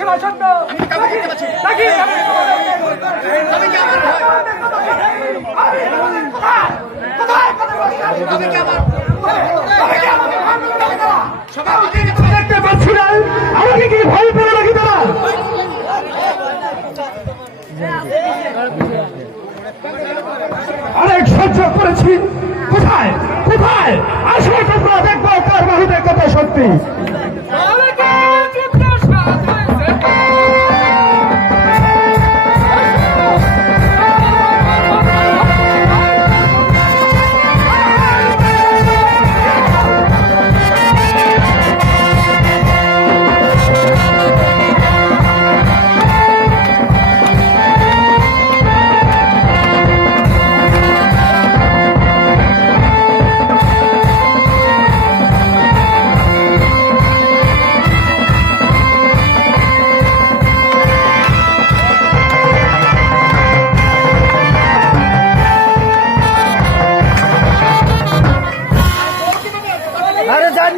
সেবা জন্য দেখতে পাচ্ছি না, আমাকে কি ভয় পেলে নাকি তারা? অনেক সহ্য করেছি, কোথায় কোথায় আসলে তোমরা দেখবো কার বাহুদের কত শক্তি।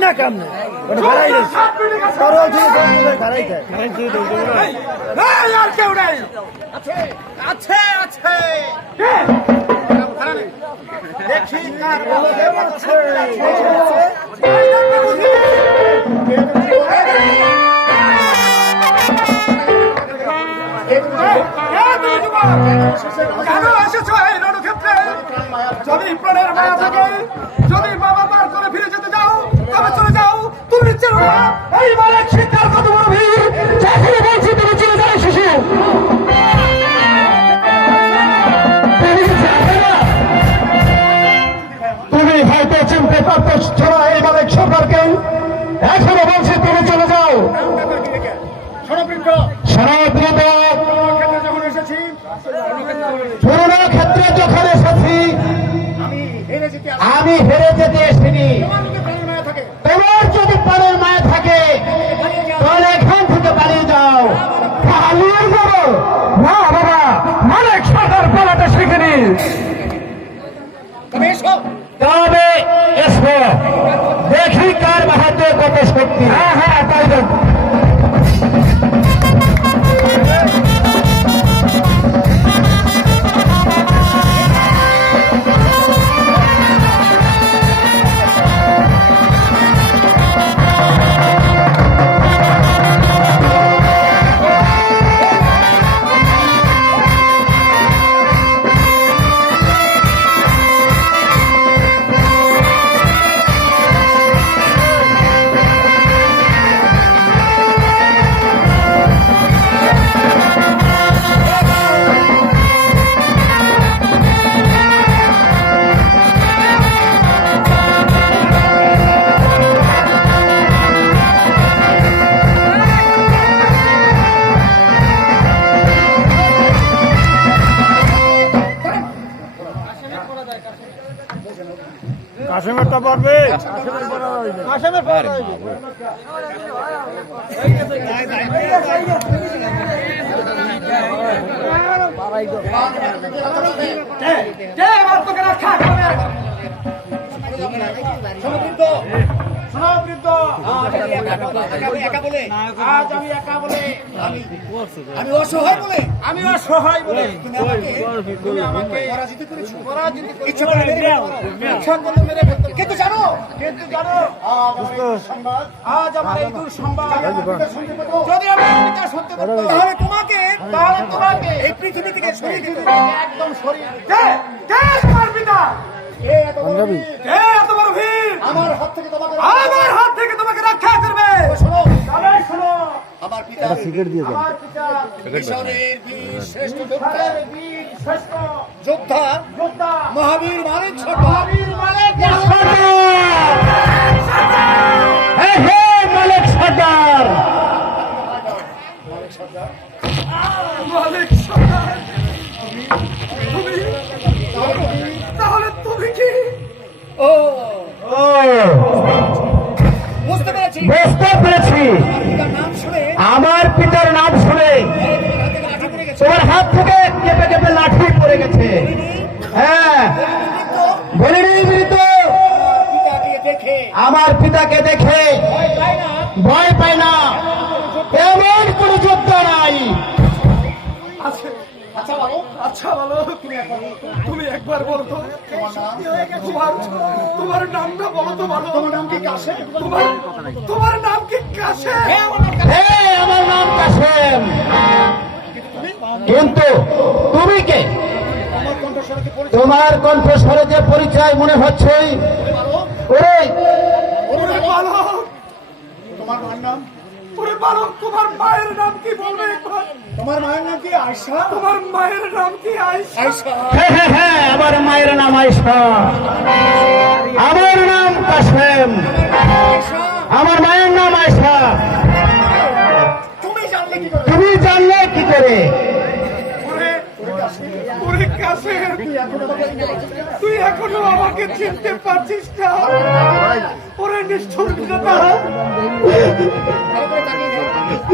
না কাম না ভাড়াই সরল থেকে ভাড়াই খায় আর কেউ নাই আছে আছে আছে দেখি কার আছে কেন এসেছো এই রণক্ষেত্রে? যদি প্রাণের মায়া থাকে, যদি বাবা পার করে ফিরে যেতে যাও, তবে চলে যাও। তুমি চেনো না এই মালিক শিক্ষার কত বড় ভিড়। যখনই বলছি তুমি চলে যাও শিশু, তুমি হয়তো চিনতে পারছো না এই মালিক সরকারকে। এখনো বলছি তুমি চলে যাও। পুরোনো ক্ষেত্রে যখন এসেছি আমি হেরে যেতে এসিনি। তোমার যদি প্রাণের মায়া থাকে তাহলে এখান থেকে পালিয়ে যাও। পালিয়ে যাবো না বাবা, অনেক সাঁতার পালাতে শিখিনি। তবে এসো দেখি কার বাহাতে কত শক্তি। হ্যাঁ হ্যাঁ তাই দেখো। কাশেমেরটা পারবে, কাশেমের পারবে। আমি অসহায় বলে তুমি আমাকে ইচ্ছা করে মেরে ফেলতে। কিন্তু জানো আজ আমার এই দুঃসংবাদ যদি আমার পিতা সত্য করতো তাহলে তোমাকে এই পৃথিবী থেকে সরিয়ে দিতে একদম সরিয়ে দিতে। তোমার পিতা এত বড় ভিড় আমার হাত থেকে তোমাকে রক্ষা করবে। শোনো আমার পিতা মিশরের বীর শ্রেষ্ঠ যোদ্ধা মহাবীর মালিক সরকার। তাহলে তুমি কি? বুঝতে পেরেছি। আমার পিতার নাম শুনে তোমার হাত থেকে কেঁপে কেঁপে লাঠি পড়ে গেছে। হ্যাঁ বলিনি তো আমার পিতাকে দেখে ভয় পায় না এমন কোন যোদ্ধা আচ্ছা বলো, তুমি একবার বলো তো তোমার নামটা বলো তো। বলো তোমার নাম কি কাশেম? তোমার নাম কি কাশেম? হ্যাঁ, আমার নাম কাশেম। কিন্তু তুমি কে? তোমার কণ্ঠস্বরে যে পরিচয় মনে হচ্ছে, ওরে বালক, তোমার মায়ের নাম? ওরে বালক, তোমার মায়ের নাম কি বলবে একবার? তোমার মায়ের নাম কি আয়েশা? তোমার মায়ের নাম কি আয়েশা? হ্যাঁ হ্যাঁ হ্যাঁ, আমার মায়ের নাম আয়েশা, আমার নাম কাশেম, আমার মায়ের নাম আয়েশা। তুমি জানলে কি করে? তুমি জানলে কি করে? ওরে কাশেম, তুই এখনো আমাকে চিনতে পারছিস না? ওরে নিষ্ঠুর বিধাতা,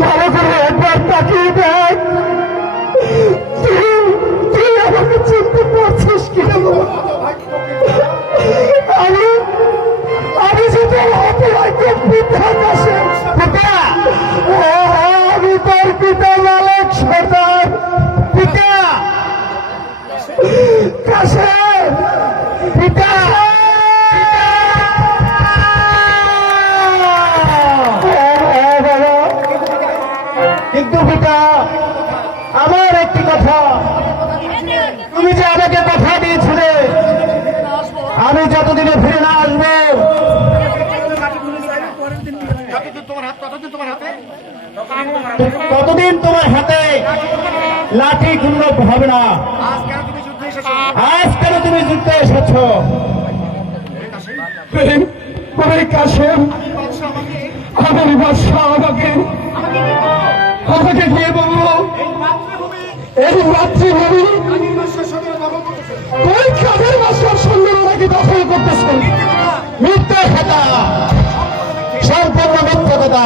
ভালো করে একবার তাকিয়ে দেখ, তুই আমাকে চিনতে পারছিস কিনা? আমি যে তোর অপরাধ পিতা কাশেম, পিতা, আমি তোর পিতা মালিক সর্দার, পিতা কাশেম, পিতা। কিন্তু পিতা, আমার একটি কথা, তুমি যে আমাকে কথা দিয়েছিলে আমি যতদিনে ফিরে না আসবো ততদিন তোমার হাতে লাঠি কুণ্ড হবে না। আজ কেন তুমি যুদ্ধে এসেছ? কাশেম, আমার বাদশা আমাকে গিয়ে বলবো এই মাতৃভূমি ওই কাদের বাসার সুন্দর নাকি দখল করতেছে। মিথ্যা কথা, সম্পূর্ণ মিথ্যা কথা।